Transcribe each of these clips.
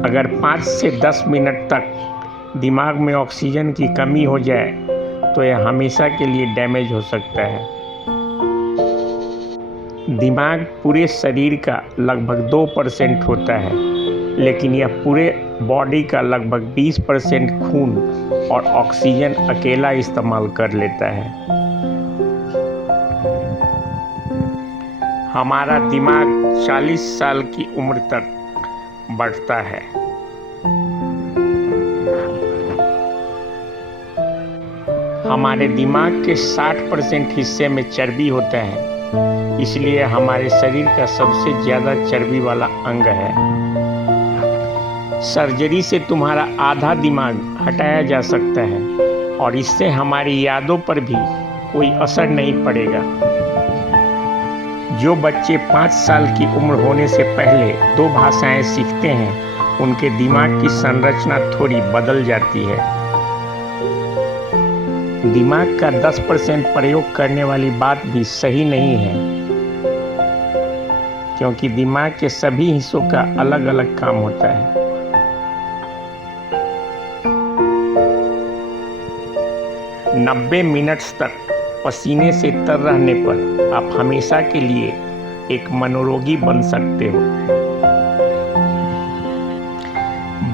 अगर 5 से 10 मिनट तक दिमाग में ऑक्सीजन की कमी हो जाए तो यह हमेशा के लिए डैमेज हो सकता है। दिमाग पूरे शरीर का लगभग 2% होता है, लेकिन यह पूरे बॉडी का लगभग 20% खून और ऑक्सीजन अकेला इस्तेमाल कर लेता है। हमारा दिमाग 40 साल की उम्र तक बढ़ता है। हमारे दिमाग के 60% हिस्से में चर्बी होता है, इसलिए हमारे शरीर का सबसे ज़्यादा चर्बी वाला अंग है। सर्जरी से तुम्हारा आधा दिमाग हटाया जा सकता है और इससे हमारी यादों पर भी कोई असर नहीं पड़ेगा। जो बच्चे 5 साल की उम्र होने से पहले 2 भाषाएं सीखते हैं, उनके दिमाग की संरचना थोड़ी बदल जाती है। दिमाग का 10% प्रयोग करने वाली बात भी सही नहीं है, क्योंकि दिमाग के सभी हिस्सों का अलग अलग काम होता है। नब्बे मिनट्स तक पसीने से तर रहने पर आप हमेशा के लिए एक मनोरोगी बन सकते हो।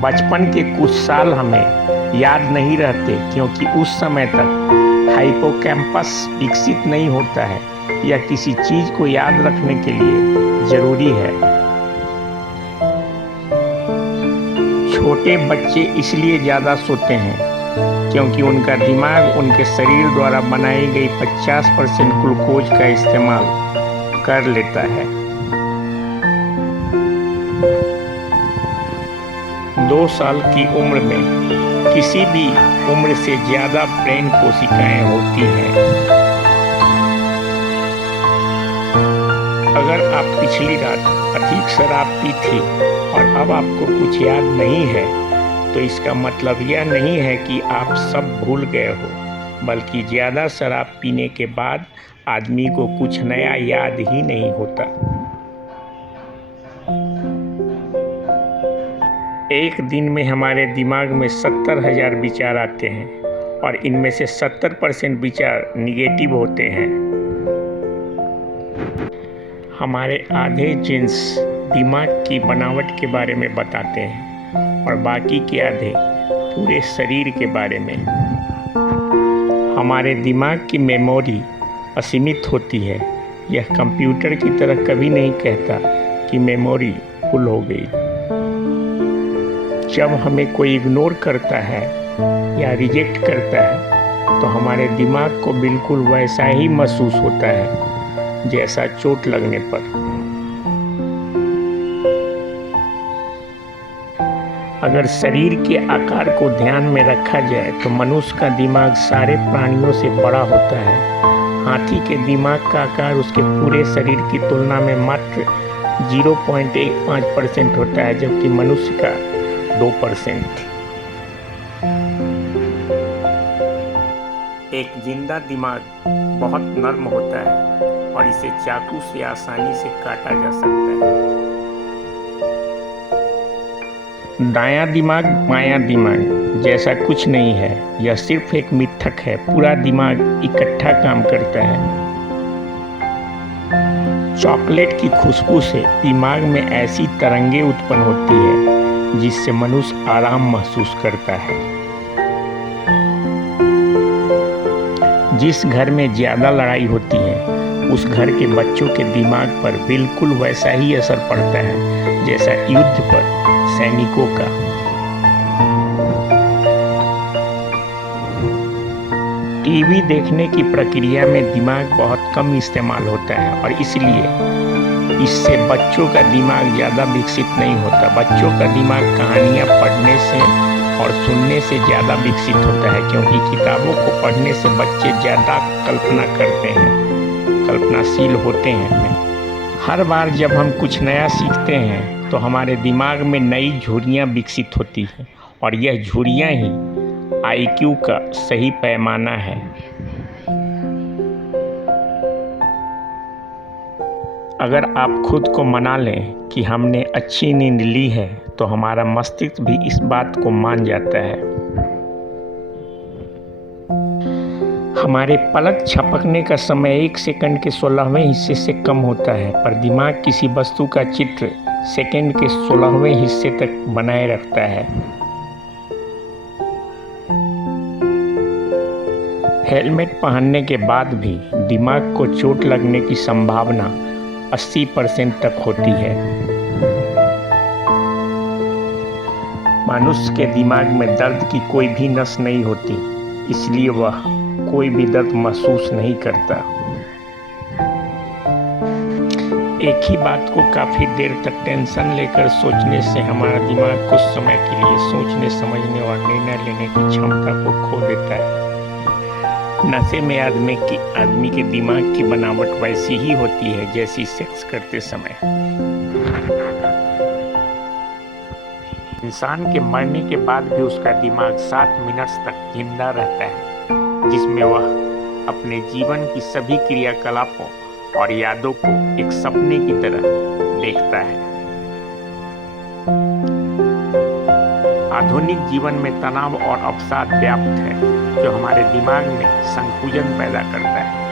बचपन के कुछ साल हमें याद नहीं रहते, क्योंकि उस समय तक हाइपोकैम्पस विकसित नहीं होता है। यह किसी चीज को याद रखने के लिए जरूरी है। छोटे बच्चे इसलिए ज़्यादा सोते हैं क्योंकि उनका दिमाग उनके शरीर द्वारा बनाई गई 50% ग्लूकोज का इस्तेमाल कर लेता है। 2 साल की उम्र में किसी भी उम्र से ज़्यादा ब्रेन कोशिकाएं होती हैं। अगर आप पिछली रात अधिक शराब पी थी और अब आपको कुछ याद नहीं है, तो इसका मतलब यह नहीं है कि आप सब भूल गए हो, बल्कि ज़्यादा शराब पीने के बाद आदमी को कुछ नया याद ही नहीं होता। एक दिन में हमारे दिमाग में 70,000 विचार आते हैं और इनमें से 70% विचार निगेटिव होते हैं। हमारे आधे जीन्स दिमाग की बनावट के बारे में बताते हैं और बाकी के आधे पूरे शरीर के बारे में। हमारे दिमाग की मेमोरी असीमित होती है। यह कंप्यूटर की तरह कभी नहीं कहता कि मेमोरी फुल हो गई। जब हमें कोई इग्नोर करता है या रिजेक्ट करता है, तो हमारे दिमाग को बिल्कुल वैसा ही महसूस होता है जैसा चोट लगने पर। अगर शरीर के आकार को ध्यान में रखा जाए तो मनुष्य का दिमाग सारे प्राणियों से बड़ा होता है। हाथी के दिमाग का आकार उसके पूरे शरीर की तुलना में मात्र 0.15% होता है, जबकि मनुष्य का 2%। एक जिंदा दिमाग बहुत नर्म होता है और इसे चाकू से आसानी से काटा जा सकता है। दायां दिमाग बायां दिमाग जैसा कुछ नहीं है, यह सिर्फ एक मिथक है। पूरा दिमाग इकट्ठा काम करता है। चॉकलेट की खुशबू से दिमाग में ऐसी तरंगें उत्पन्न होती है जिससे मनुष्य आराम महसूस करता है। जिस घर में ज़्यादा लड़ाई होती है, उस घर के बच्चों के दिमाग पर बिल्कुल वैसा ही असर पड़ता है जैसा युद्ध पर सैनिकों का। टीवी देखने की प्रक्रिया में दिमाग बहुत कम इस्तेमाल होता है और इसलिए इससे बच्चों का दिमाग ज़्यादा विकसित नहीं होता। बच्चों का दिमाग कहानियाँ पढ़ने से और सुनने से ज़्यादा विकसित होता है, क्योंकि किताबों को पढ़ने से बच्चे ज़्यादा कल्पना करते हैं, कल्पनाशील होते हैं। हर बार जब हम कुछ नया सीखते हैं तो हमारे दिमाग में नई झुर्रियाँ विकसित होती हैं और यह झुर्रियाँ ही IQ का सही पैमाना है। अगर आप खुद को मना लें कि हमने अच्छी नींद ली है, तो हमारा मस्तिष्क भी इस बात को मान जाता है। हमारे पलक झपकने का समय 1 सेकंड के 16वें हिस्से से कम होता है, पर दिमाग किसी वस्तु का चित्र सेकंड के 16वें हिस्से तक बनाए रखता है। हेलमेट पहनने के बाद भी दिमाग को चोट लगने की संभावना 80% तक होती है। मनुष्य के दिमाग में दर्द की कोई भी नस नहीं होती, इसलिए वह कोई भी दर्द महसूस नहीं करता। एक ही बात को काफ़ी देर तक टेंशन लेकर सोचने से हमारा दिमाग कुछ समय के लिए सोचने, समझने और निर्णय लेने की क्षमता को खो देता है। नशे में आदमी के दिमाग की बनावट वैसी ही होती है जैसी सेक्स करते समय। इंसान के मरने के बाद भी उसका दिमाग 7 मिनट तक जिंदा रहता है, जिसमें वह अपने जीवन की सभी क्रियाकलापों और यादों को एक सपने की तरह देखता है। आधुनिक जीवन में तनाव और अवसाद व्याप्त है, जो हमारे दिमाग में संकुचन पैदा करता है।